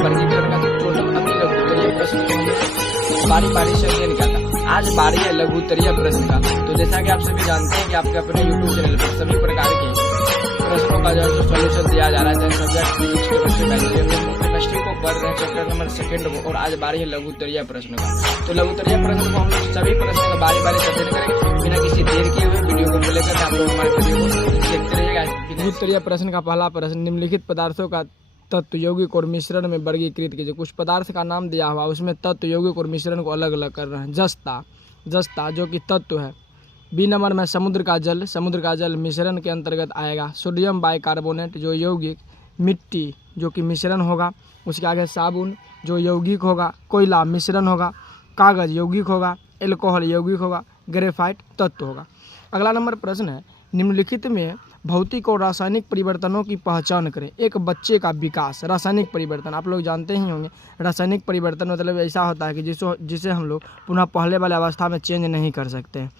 वर्गीकरण का जो टोटल अति लघुत्तरीय प्रश्न बारी बारी से अध्ययन किया था। आज बारी है लघुत्तरीय प्रश्न का। तो जैसा कि आप सभी जानते हैं कि आपके अपने यूट्यूब चैनल पर सभी प्रकार के प्रश्नों का जो है सोल्यूशन दिया जा रहा है, सब्जेक्ट फिजिक्स केमिस्ट्री को पढ़ रहे हैं, चैप्टर नंबर 2 को। और आज बारी है लघुत्तरीय प्रश्न का। तो लघुत्तरीय प्रश्न को हम लोग सभी प्रश्नों का बारी बारी से अध्ययन करेंगे बिना किसी देर किए हुए। वीडियो को प्ले करके आप लोग हमारे वीडियो को देखते रहिएगा। लघुत्तरीय प्रश्न का पहला प्रश्न, निम्नलिखित पदार्थों का तत्व यौगिक और मिश्रण में वर्गीकृत कीजिए। कुछ पदार्थ का नाम दिया हुआ, उसमें तत्व यौगिक और मिश्रण को अलग अलग कर रहे हैं। जस्ता जो कि तत्व है। बी नंबर में समुद्र का जल मिश्रण के अंतर्गत आएगा। सोडियम बाइकार्बोनेट जो यौगिक, मिट्टी जो कि मिश्रण होगा। उसके आगे साबुन जो यौगिक होगा, कोयला मिश्रण होगा, कागज यौगिक होगा, एल्कोहल यौगिक होगा, ग्रेफाइट तत्व होगा। अगला नंबर प्रश्न है, निम्नलिखित में भौतिक और रासायनिक परिवर्तनों की पहचान करें। एक बच्चे का विकास। रासायनिक परिवर्तन आप लोग जानते ही होंगे। रासायनिक परिवर्तन मतलब ऐसा होता है कि जिसे हम लोग पुनः पहले वाले अवस्था में चेंज नहीं कर सकते हैं।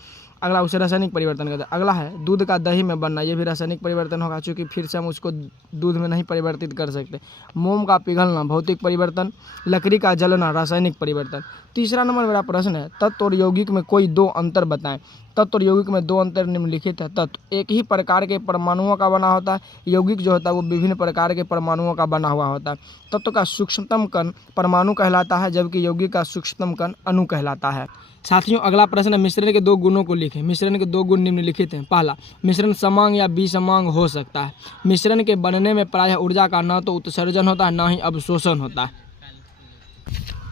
अगला उसे रासायनिक परिवर्तन कहते हैं। अगला है दूध का दही में बनना, ये भी रासायनिक परिवर्तन होगा, क्योंकि फिर से हम उसको दूध में नहीं परिवर्तित कर सकते। मोम का पिघलना भौतिक परिवर्तन, लकड़ी का जलना रासायनिक परिवर्तन। तीसरा नंबर मेरा प्रश्न है, तत्व और यौगिक में कोई 2 अंतर बताएं। तत्व और यौगिक में 2 अंतर निम्नलिखित है। तत्व एक ही प्रकार के परमाणुओं का बना होता है, यौगिक जो होता है वो विभिन्न प्रकार के परमाणुओं का बना हुआ होता है। तत्व का सूक्ष्मतम कण परमाणु कहलाता है, जबकि यौगिक का सूक्ष्मतम कण अणु कहलाता है। साथियों अगला प्रश्न है, मिश्रण के 2 गुणों को लिखें। मिश्रण के 2 गुण निम्नलिखित हैं। पहला, मिश्रण समांग या विसमांग हो सकता है। मिश्रण के बनने में प्रायः ऊर्जा का न तो उत्सर्जन होता है न ही अवशोषण होता है।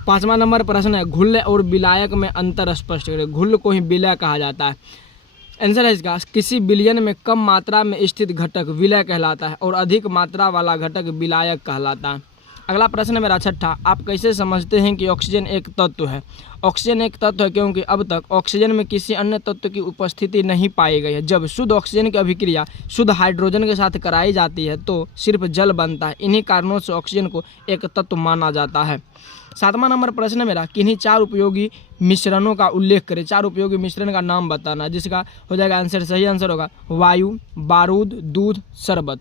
5वां नंबर प्रश्न है, घुल्ल और विलायक में अंतर स्पष्ट करें। घुल्ल को ही विलय कहा जाता है। आंसर है इसका, किसी विलयन में कम मात्रा में स्थित घटक विलय कहलाता है और अधिक मात्रा वाला घटक विलायक कहलाता है। अगला प्रश्न है मेरा 6ठा, आप कैसे समझते हैं कि ऑक्सीजन एक तत्व है। ऑक्सीजन एक तत्व है क्योंकि अब तक ऑक्सीजन में किसी अन्य तत्व की उपस्थिति नहीं पाई गई है। जब शुद्ध ऑक्सीजन की अभिक्रिया शुद्ध हाइड्रोजन के साथ कराई जाती है तो सिर्फ जल बनता है। इन्हीं कारणों से ऑक्सीजन को एक तत्व माना जाता है। 7वां नंबर प्रश्न है मेरा, किन्हीं 4 उपयोगी मिश्रणों का उल्लेख करें। 4 उपयोगी मिश्रण का नाम बताना, जिसका हो जाएगा आंसर, सही आंसर होगा वायु, बारूद, दूध, शरबत।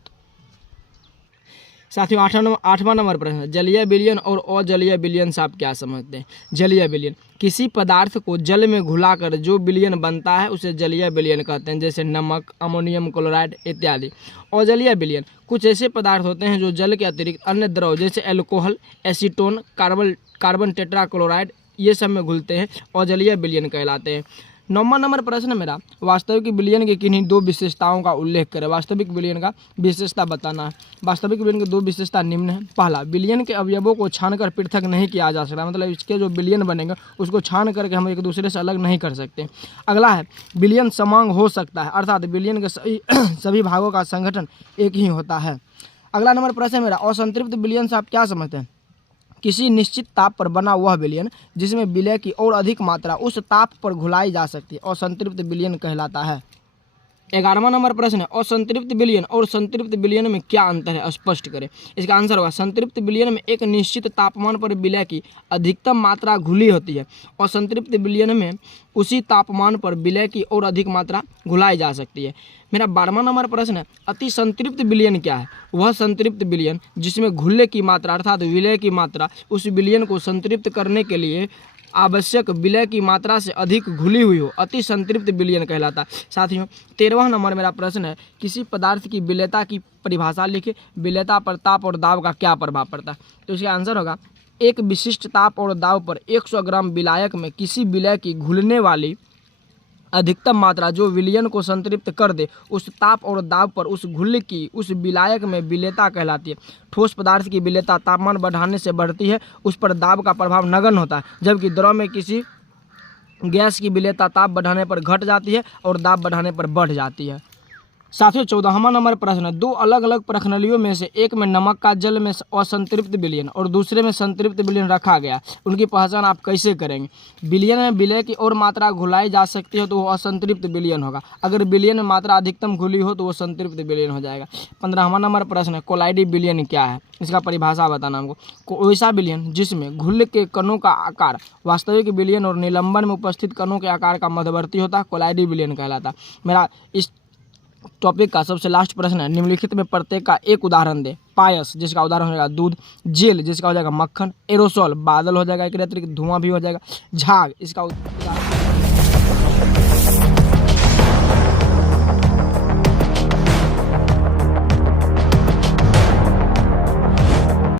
साथियों 8वां नंबर प्रश्न, जलीय विलयन और अजलीय विलयन से आप क्या समझते हैं। जलीय विलयन, किसी पदार्थ को जल में घुलाकर जो विलयन बनता है उसे जलीय विलयन कहते हैं, जैसे नमक, अमोनियम क्लोराइड इत्यादि। अजलीय विलयन, कुछ ऐसे पदार्थ होते हैं जो जल के अतिरिक्त अन्य द्रव जैसे एल्कोहल, एसीटोन, कार्बन टेट्राक्लोराइड ये सब में घुलते हैं, अजलीय विलयन कहलाते हैं। 9वां नंबर प्रश्न मेरा, वास्तविक विलयन की किन्हीं 2 विशेषताओं का उल्लेख करें। वास्तविक विलयन का विशेषता बताना है। वास्तविक विलयन की 2 विशेषता निम्न है। पहला, विलयन के अवयवों को छानकर पृथक नहीं किया जा सकता, मतलब इसके जो विलयन बनेगा उसको छान करके हम एक दूसरे से अलग नहीं कर सकते। अगला है, विलयन समांग हो सकता है, अर्थात विलयन के सभी भागों का संगठन एक ही होता है। अगला नंबर प्रश्न मेरा, असंतृप्त विलयन से आप क्या समझते हैं। किसी निश्चित ताप पर बना वह विलयन जिसमें विलय की और अधिक मात्रा उस ताप पर घुलाई जा सकती है, असंतृप्त विलयन कहलाता है। 11वां नंबर प्रश्न है, असंतृप्त विलयन और संतृप्त विलयन में क्या अंतर है, स्पष्ट करें। इसका आंसर होगा, संतृप्त विलयन में एक निश्चित तापमान पर विलय की अधिकतम मात्रा घुली होती है। असंतृप्त विलयन में उसी तापमान पर विलय की और अधिक मात्रा घुलाई जा सकती है। मेरा 12वां नंबर प्रश्न है, अति संतृप्त विलयन क्या है। वह संतृप्त विलयन जिसमें घुलने की मात्रा अर्थात विलय की मात्रा उस विलयन को संतृप्त करने के लिए आवश्यक विलय की मात्रा से अधिक घुली हुई हो, अति संतृप्त विलयन कहलाता है। साथियों 13वां नंबर मेरा प्रश्न है, किसी पदार्थ की विलयता की परिभाषा लिखिए। विलयता पर ताप और दाब का क्या प्रभाव पड़ता है। तो इसका आंसर होगा, एक विशिष्ट ताप और दाब पर 100 ग्राम विलायक में किसी विलय की घुलने वाली अधिकतम मात्रा जो विलयन को संतृप्त कर दे, उस ताप और दाब पर उस घुल की उस विलायक में विलेयता कहलाती है। ठोस पदार्थ की विलेयता तापमान बढ़ाने से बढ़ती है, उस पर दाब का प्रभाव नगण्य होता है, जबकि द्रव में किसी गैस की विलेयता ताप बढ़ाने पर घट जाती है और दाब बढ़ाने पर बढ़ जाती है। साथियों 14वां नंबर प्रश्न है, 2 अलग अलग प्रश्नावलियों में से एक में नमक का जल में असंतृप्त विलयन और दूसरे में संतृप्त विलयन रखा गया, उनकी पहचान आप कैसे करेंगे। विलयन में विलय की और मात्रा घुलाई जा सकती है तो वो असंतृप्त विलयन होगा, अगर विलयन में मात्रा अधिकतम घुली हो तो वो संतृप्त विलयन हो जाएगा। 15वां नंबर प्रश्न है, कोलाइडी विलयन क्या है, इसका परिभाषा बताना हमको। वैसा विलयन जिसमें घुल के कणों का आकार वास्तविक विलयन और निलंबन में उपस्थित कणों के आकार का मध्यवर्ती होता है, कोलाइडी विलयन कहलाता है। मेरा इस टॉपिक का सबसे लास्ट प्रश्न है, निम्नलिखित में प्रत्येक का एक उदाहरण दे। पायस जिसका उदाहरण हो जाएगा दूध, जेल जिसका हो जाएगा मक्खन, एरोसोल बादल हो जाएगा, एक अतिरिक्त धुआं भी हो जाएगा, झाग इसका उदाहरण